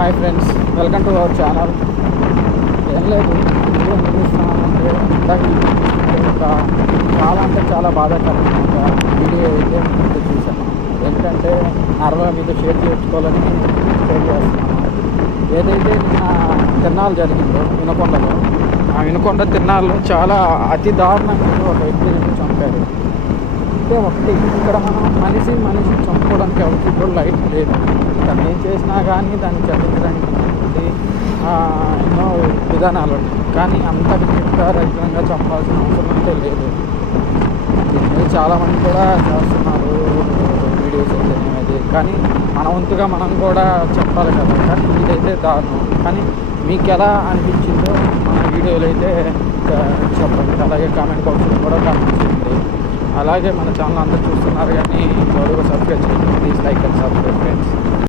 Hi friends, welcome to our channel. ఏం లేదు, video నిర్మిస్తున్నానంటే ఇందాక ఒక చాలా అంటే చాలా బాధాకరమైన ఒక వీడియో అయితే ముందు చూశాను. ఏంటంటే నార్మల్గా మీతో షేర్ చేసుకోవాలని షేర్ చేస్తున్నాను. ఏదైతే నిన్న తిరునాళ్ళు జరిగిందో వినుకొండలో, ఆ వినుకొండ తిరునాళ్ళు చాలా అతి దారుణంగా ఒక వ్యక్తిని చంపారు. అంటే ఒకటి ఇక్కడ మనం మనిషి చంపుకోవడానికి ఎవరికి కూడా లైట్ లేదు. తను ఏం చేసినా కానీ దాన్ని చదివించడానికి ఎన్నో విధానాలు ఉంటాయి. కానీ అంత రహితంగా చంపాల్సిన అవసరం అయితే లేదు. దీన్ని చాలామంది కూడా చేస్తున్నారు వీడియోస్ అయితే. కానీ మన వంతుగా మనం కూడా చెప్పాలి కదా. కానీ ఇదైతే దారుణం. కానీ మీకు ఎలా అనిపించిందో మన వీడియోలు అయితే చెప్పండి. అలాగే కామెంట్ బాక్స్లో కూడా కామెంట్ చేయండి. అలాగే మన ఛానల్ అందరూ చూస్తున్నారు కానీ ఎవరు సబ్స్క్రైబ్ చేయండి. Please like and subscribe friends.